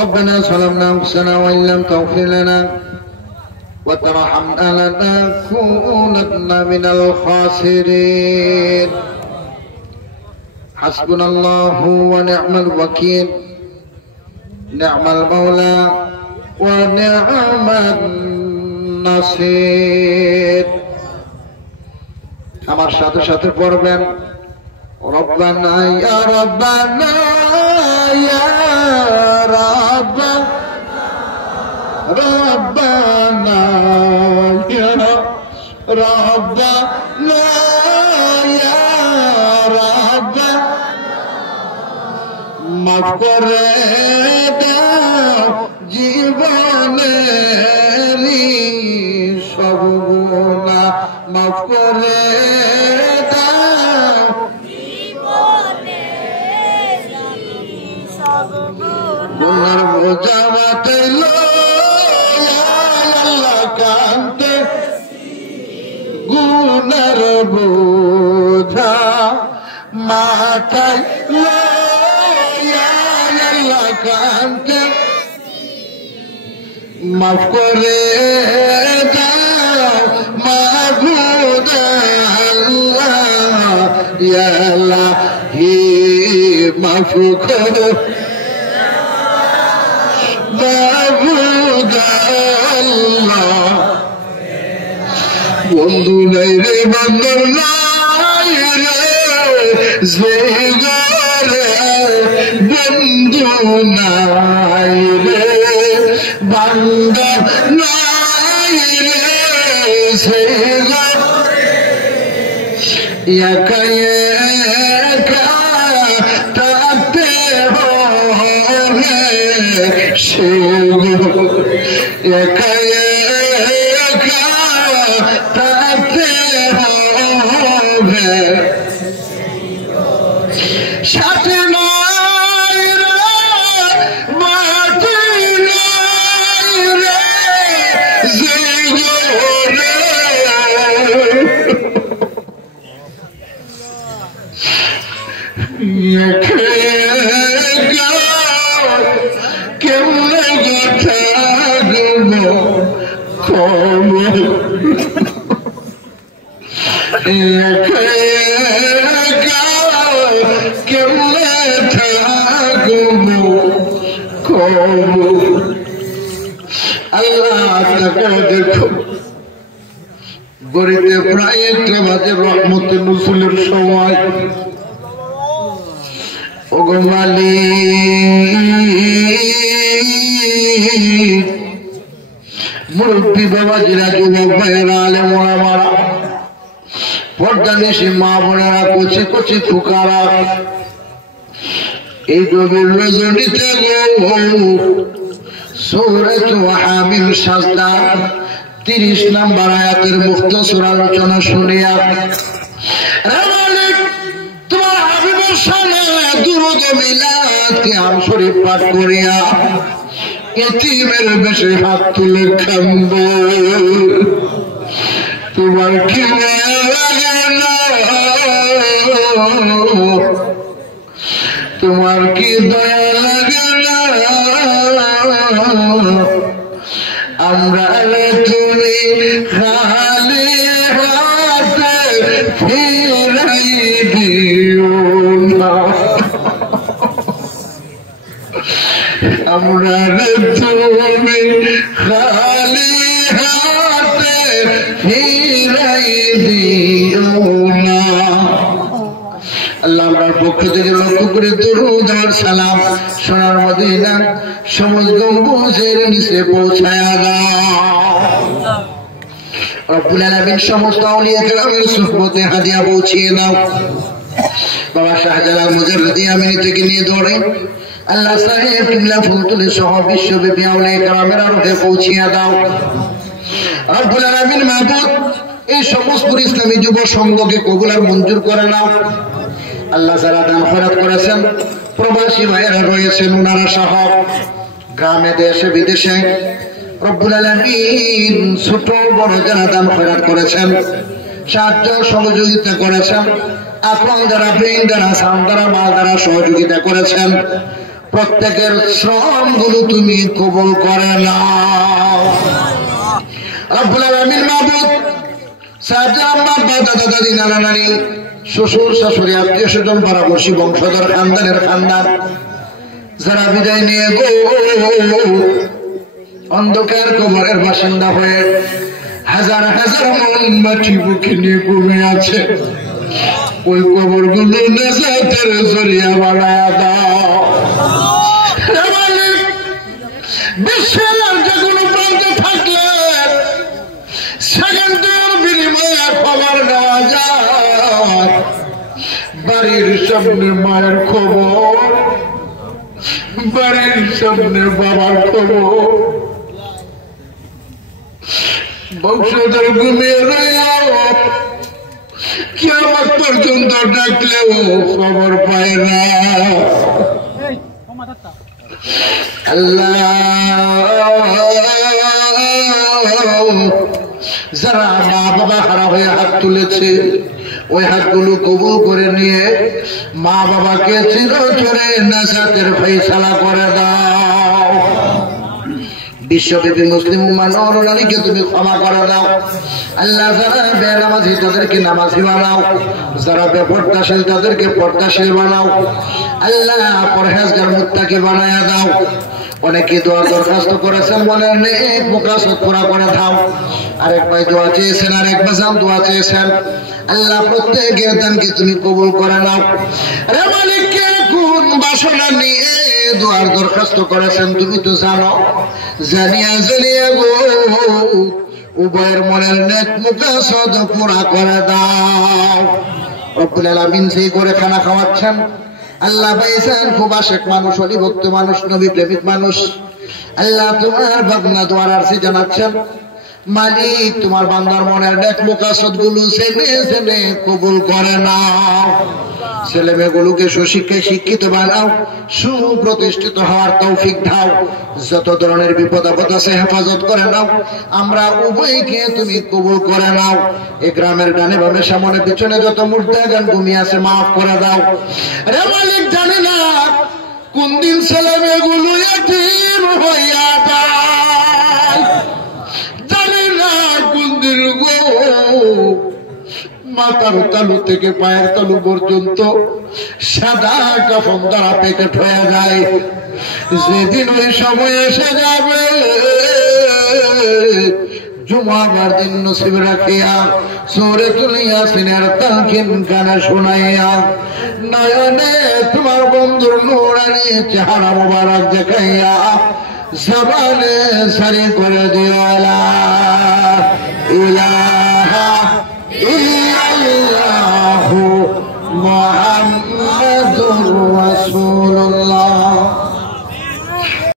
ربنا ظلمنا أنفسنا وإن لم تغفر لنا وترحمنا لنكونن من الخاسرين. حسبنا الله ونعم الوكيل، نعم المولى ونعم النصير. আমার সাথে সাথে পড়বেন রব্বানা ইয়া রব্বানা ইয়া রব্বানা রব্বানা ইয়া রব্বানা ইয়া রব্বানা মাফ করে দাও জীবনের সব গুনাহ, মাফ করে গুনার বোঝা মাথায় লইয়া কাঁদতে, গুনার বোঝা মাথায় লইয়া কাঁদতে, মাফ করে দাও মাবুদ আল্লাহ ইয়া ইলাহি, মাফ করো বন্ধু নাই রে বান্দর নাই রে যে ঘরে বন্ধু নাই রে বান্দর নাই রে সে ঘরে একা একা থাকতে হবে, সে একা একা থাকতে হবে, সাথে নাই রে মাটি নাই রে যে ঘরে কেমনে কথা গো কবর কেমনে থাকবো কবর। আল্লাহ তাকে দেখো গড়িতে প্রায় একটা বাজে রহমতে নজরুলের সময়। ওগো মালিক, মুরব্বী বাবাজিরা, যুবক ভাইয়েরা, আলেম ওলামারা, পর্দানিশী মা বোনেরা, কচি কচি ফুকারা, এই গভীর রজনীতে সূরা হামিম সাজদা 30 নম্বর আয়াতের মুখতসর আলোচনা শুনিয়া তোমার হাবিবের সামনে দুরূদ মিলাদ কিয়াম শরীফ পাঠ করিয়া এতিমের বেশে হাত তুলে কান্দ। তোমার কি লাগে না, তোমার কি দয়া লাগে না, আমরা তুমি খালি হাতে ফিরাই দিও না, আমরা তুমি খালি হাতে ফিরাই দিও না। আল্লাহ আমরার পক্ষ থেকে লক্ষ্য করে দরুদ আর সালাম সোনার মদিনা সমুদ্র গম্বুজের নিচে পৌঁছায়া দাও। রব্বুল আলামিন সমস্ত আউলিয়া কেরামের সুহবতে হাদিয়া পৌঁছিয়ে দাও। বাবা শাহজালাল মুজাদ্দিদ আমিনী থেকে নিয়ে ধরে আল্লাহ সাহেব কিবলা ফুলতুলি সহ বিশ্বব্যাপী আউলিয়া কেরামের আরোহে পৌঁছিয়ে দাও। রব্বুল আলামিন মাবুদ এই সমস্ত ইসলামী যুব সংঘকে কবুল আর মঞ্জুর করে নাও। আল্লাহ যারা দান খয়রাত করেছেন, প্রবাসী ভাইয়েরা রয়েছেন ওনারা সহ গ্রামে দেশে বিদেশে রব্বুল আলামিন ছোট বড় যারা দান খয়রাত করেছেন, সাহায্য সহযোগিতা করেছেন, আপনার দ্বারা ব্রেন দ্বারা সাউন্ড দ্বারা মাল দ্বারা সহযোগিতা করেছেন, প্রত্যেকের শ্রমগুলো তুমি কবুল করে নাও রব্বুল আলামিন মাবুদ দাদা দাদি নানা নানি শ্বশুর শাশুড়ি আত্মীয় স্বজন পাড়াপড়শি বংশধর খানদানের খানদান যারা বিদায় নিয়ে গো অন্ধকার কবরের বাসিন্দা হয়ে হাজার হাজার মন মাটি বুকে নিয়ে ঘুমে আছে ওই কবর গুলো নেজাতের জরিয়া বানায়া দাও বিশ্বের যে কোনো প্রান্তে থাকলে সেকেন্ডের বিনিময়ে খবর নেওয়া যায় বাড়ির সামনে মায়ের খবর বাড়ির সামনে বাবার খবর বংশধর ঘুমিয়ে রইল কিয়ামত পর্যন্ত ডাকলেও খবর পায় না যারা মা বাবা হারা হয়ে হাত তুলেছে ওই হাতগুলো কবুল করে নিয়ে মা বাবাকে চিরতরে নাজাতের ফয়সালা করে দাও বিশ্বব্যাপী মুসলিম মানবনারীকে তুমি ক্ষমা করে দাও আল্লাহ যারা বেনামাজি তাদেরকে নামাজি বানাও যারা বেপরদাশীল তাদেরকে পর্দাশীল বানাও আল্লাহ পরহেজগার মুত্তাকি বানায়া দাও অনেকে দোয়া দরখাস্ত করেছেন বলে নেক মুকাশাত পুরা করে দাও আরেক ভাই দোয়া চেয়েছেন আরেক বাজান দোয়া চেয়েছেন আল্লাহ প্রত্যেকের দানকে তুমি কবুল করে নাও রে মালিক কে কোন বাসনা নিয়ে দোয়ার দরখাস্ত করেছেন তুমি তো জানো জানিয়া জানিয়া গো উভয়ের মনের নেক মুকাশাত পুরা করে দাও রব্বুল আলামিন সেই করে খানা খাওয়াচ্ছেন আল্লাহ ভাইজান খুব আশেক মানুষ অলিভক্ত মানুষ নবী প্রেমিক মানুষ আল্লাহ তোমার ভাবনা দোয়ার আরজি জানাচ্ছেন মালিক তোমার বান্দার মনের নেক মুকাশাত গুলো জেনে জেনে কবুল করে নাও ছেলে মেয়েগুলোকে সুশিক্ষায় শিক্ষিত বানাও সুপ্রতিষ্ঠিত হওয়ার তৌফিক দাও যত ধরনের বিপদ আপদ আছে হেফাজত করে নাও আমরা উভয়কে তুমি কবুল করে নাও এই গ্রামের ডানে বামে সামনে পিছনে যত মুর্দাগান ঘুমিয়ে আছে মাফ করে দাও রে মালিক জানি না কোন দিন ছেলে মেয়েগুলো এতিম হইয়া যায় জানি না কোন দিন গো মাথার তালু থেকে পায়ের তালু পর্যন্ত সাদা কাফন দ্বারা প্যাকেট হয়ে যায় যেদিন ওই সময় এসে যাবে জুমাবার দিন নসিব রাখিয়া সূরাতুল ইয়াসিনের তালকিন কানে শোনাইয়া নয়নে তোমার বন্ধুর নূরানি চেহারা মোবারক দেখাইয়া জবানে সারি করে দিও লা ইলাহা ইল্লাল্লাহু মুহাম্মাদুর রাসূল